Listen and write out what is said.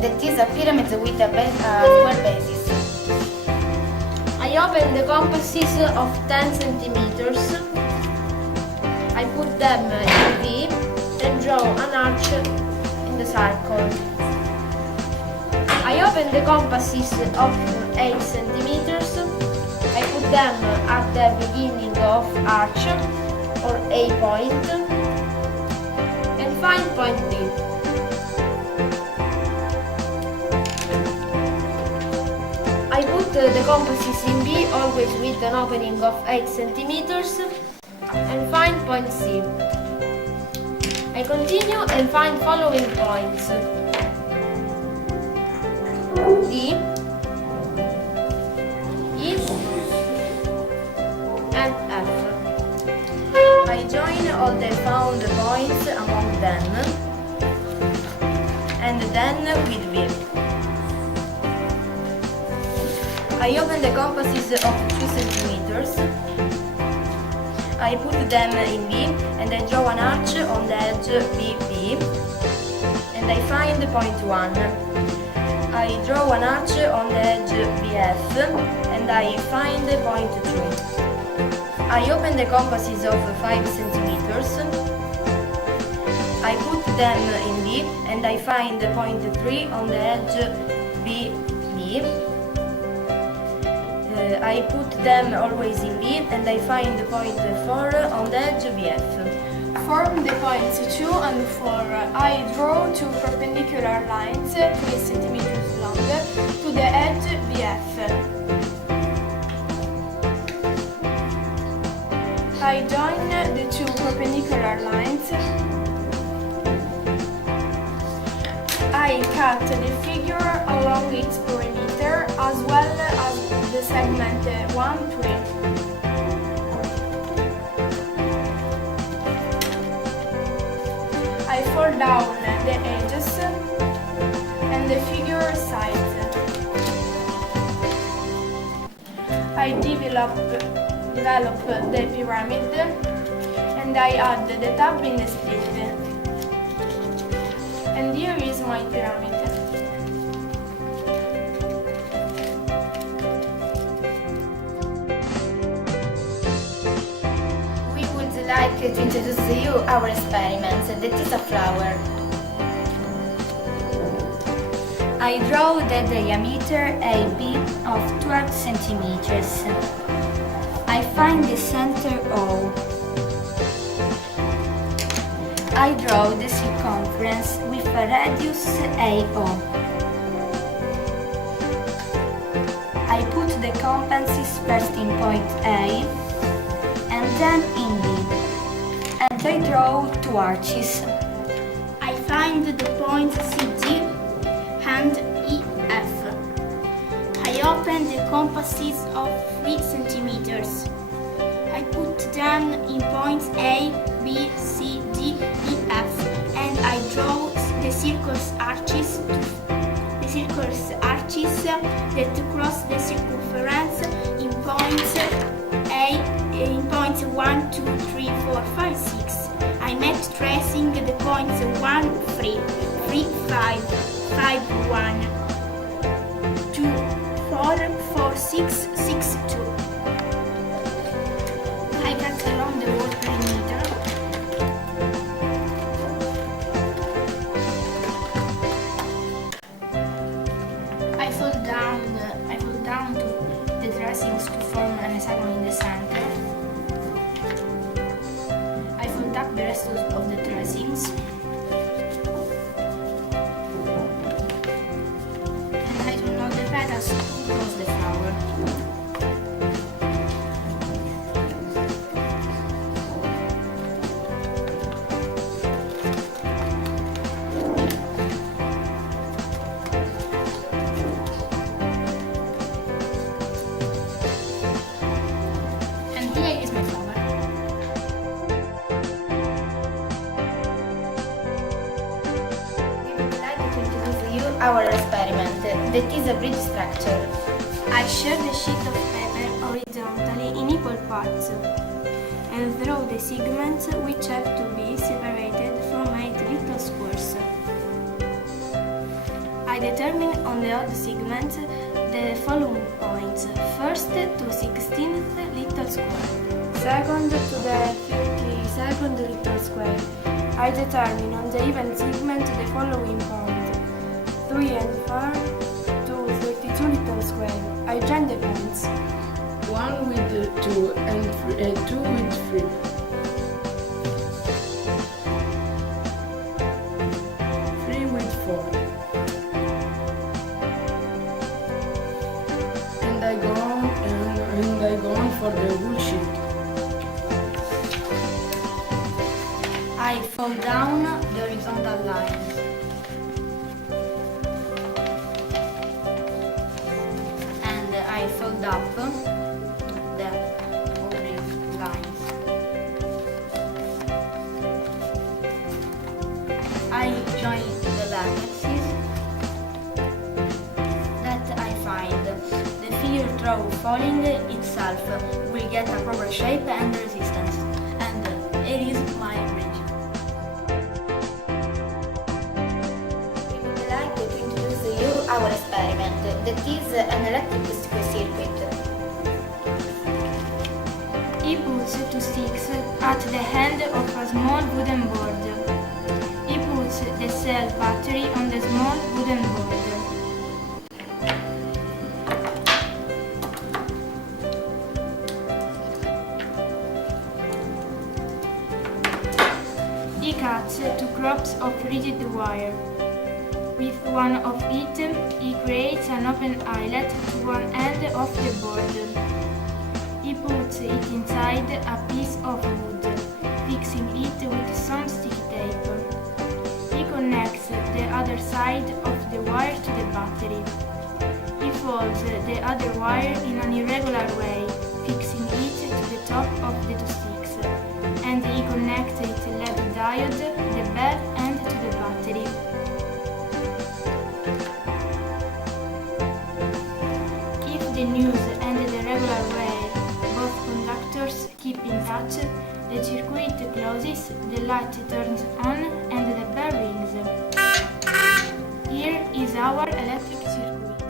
that is a pyramid with a square basis. I open the compasses of 10 centimeters. I put them in V and draw an arch in the circle. I open the compasses of 8 centimeters. I put them at the beginning of arch or A point and find point B. I put the compasses in B always with an opening of 8 centimeters and find point C. I continue and find following points: D, E, and F. I join all the found points among them and then with V. I open the compasses of 2 centimeters. I put them in B and I draw an arch on the edge BB and I find point 1. I draw an arch on the edge BF and I find point 2. I open the compasses of 5 centimeters. I put them in B and I find point 3 on the edge BB. I put them always in B and I find point 4 on the edge BF. Form the points 2 and 4. I draw 2 perpendicular lines 3 centimeters long to the edge BF. I join the 2 perpendicular lines. I cut the figure along its perimeter as well as the segment 1, 3. I fold down the edges and the figure sides. I develop the pyramid and I add the tab in the split. And here is my pyramid. We would like to introduce to you our experiment, that is a flower. I draw the diameter AB of 12 centimeters. I find the center O. I draw the circumference with a radius AO. I put the compasses first in point A and then in B, and I draw 2 arches. I find the points CD and EF. I open the compasses of 3 centimeters. I put them in points A, B, C, D, E, F, and I draw the circles arches that cross the circumference in points A, in points 1, 2, 3, 4, 5, 6. I met tracing the points 1, 3, 3, 5, 5, 1, 2, 4, 4, 6, 6, 2. I cut along the wall perimeter. I fold down to the tracings to form an hexagon in the center. I fold up the rest of the tracings. And I turn all the petals to close the flower. And here is my flower. We would like to introduce to you our experiment, that is a bridge structure. I share the sheet of paper horizontally in equal parts and draw the segments which have to be separated from 8 little squares. I determine on the odd segment the following points. First to 16th little square. Second to the 32nd little square. I determine on the even segment the following points. 3 and 4 to 32 little square. I join the points. 1 with 2 and 2 with 3. 3 with 4. And I go on for the whole sheet. I fold down the horizontal lines. And I fold up the horizontal lines. I join the vertices that I find. The figure draw following itself will get a proper shape and resistance. And it is my bridge. We would like to introduce you our experiment, that is an electric circuit. He puts 2 sticks at the end of a small wooden board. He puts the cell battery on the small wooden board. He cuts 2 crops of rigid wire. With one of it, he creates an open eyelet to one end of the board. He puts it inside a piece of wood, fixing it with some sticky tape. He connects the other side of the wire to the battery. He folds the other wire in an irregular way, fixing it to the top of the 2 sticks, and he connects its LED diode, the bell, and to the battery. If the news and the regular way both conductors keep in touch, the circuit closes, the light turns on, and the bell rings. Here is our electric circuit.